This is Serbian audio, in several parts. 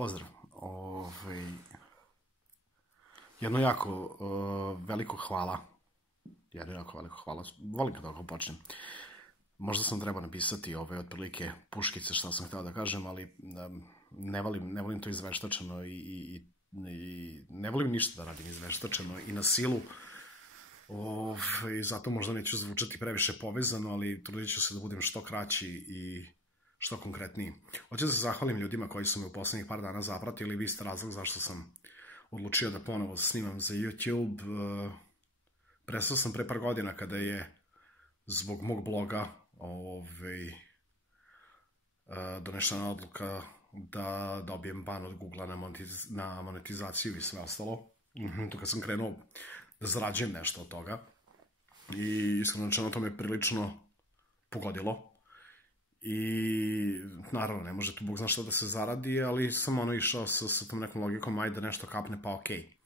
Pozdrav. Jedno jako veliko hvala. Volim kada ovako počnem. Možda sam trebao napisati ove otprilike puškice što sam htio da kažem, ali ne volim to izveštačeno i ne volim ništa da radim izveštačeno i na silu. Zato možda neću zvučati previše povezano, ali trudit ću se da budem što kraći i što konkretniji. Hoću da se zahvalim ljudima koji su me u poslednjih par dana zapratili. Vi ste razlog zašto sam odlučio da ponovo snimam za YouTube. Prestao sam pre par godina kada je zbog mog bloga donešena odluka da dobijem ban od Google na monetizaciju i sve ostalo. To kad sam krenuo da zarađujem nešto od toga. I iskreno rečeno to me prilično pogodilo. I naravno ne može tu Bog zna šta da se zaradi, ali sam išao sa tom nekom logikom ajde nešto kapne pa okej.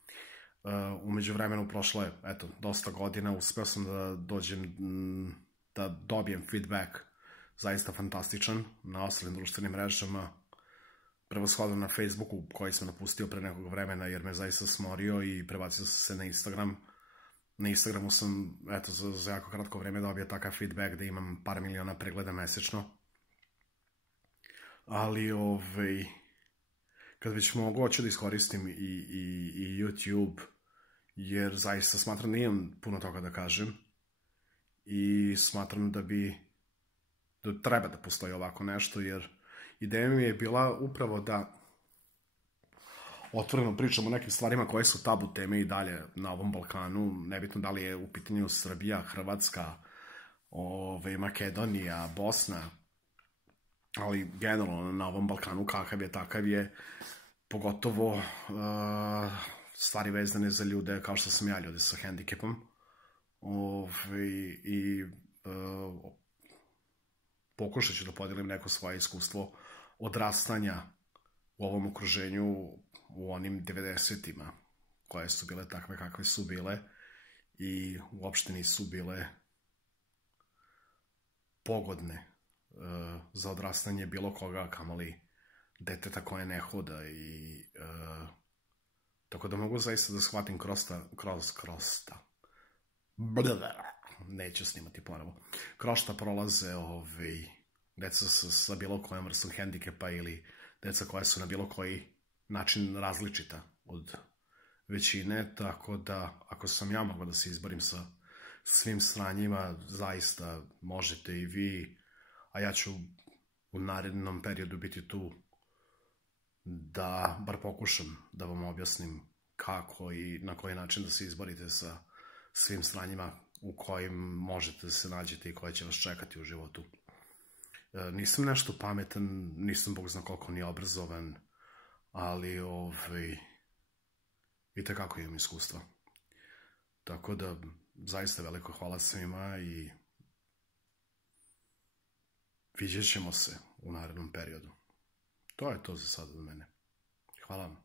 Umeđu vremenu prošlo je dosta godina, uspeo sam da da dobijem feedback zaista fantastičan na ostalim društvenim mrežama, prevashodno na Facebooku koji sam napustio pre nekog vremena jer me zaista smorio i prebacio sam se na Instagram. Na Instagramu sam za jako kratko vreme dobio takav feedback da imam par miliona pregleda mesečno. Ali kad već mogu, hoću da iskoristim i YouTube, jer zaista smatram da imam puno toga da kažem i smatram da treba da postoji ovako nešto, jer ideja mi je bila upravo da otvoreno pričam o nekim stvarima koje su tabu teme i dalje na ovom Balkanu, nebitno da li je u pitanju Srbija, Hrvatska, Makedonija, Bosna, ali generalno na ovom Balkanu kakav je, takav je, pogotovo stvari vezane za ljude kao što sam ja, ljude sa hendikepom. I pokušat ću da podelim neko svoje iskustvo odrastanja u ovom okruženju u onim 90-ima, koje su bile takve kakve su bile i uopšte nisu bile pogodne za odrastanje bilo koga, kamoli deteta koje ne hoda. I tako da mogu zaista da shvatim neću snimati ponovo. Kroz šta prolaze deca sa bilo kojom vrstom hendikepa ili deca koja su na bilo koji način različita od većine, tako da ako sam ja mogao da se izborim sa svim sranjima, zaista možete i vi, a ja ću u narednom periodu biti tu da bar pokušam da vam objasnim kako i na koji način da se izborite sa svim sranjima u kojim možete da se nađete i koje će vas čekati u životu. Nisam nešto pametan, nisam Bog zna koliko ni obrazovan, ali itekako imam iskustva. Tako da zaista veliko hvala svima i vidjet ćemo se u narednom periodu. To je to za sada od mene. Hvala vam.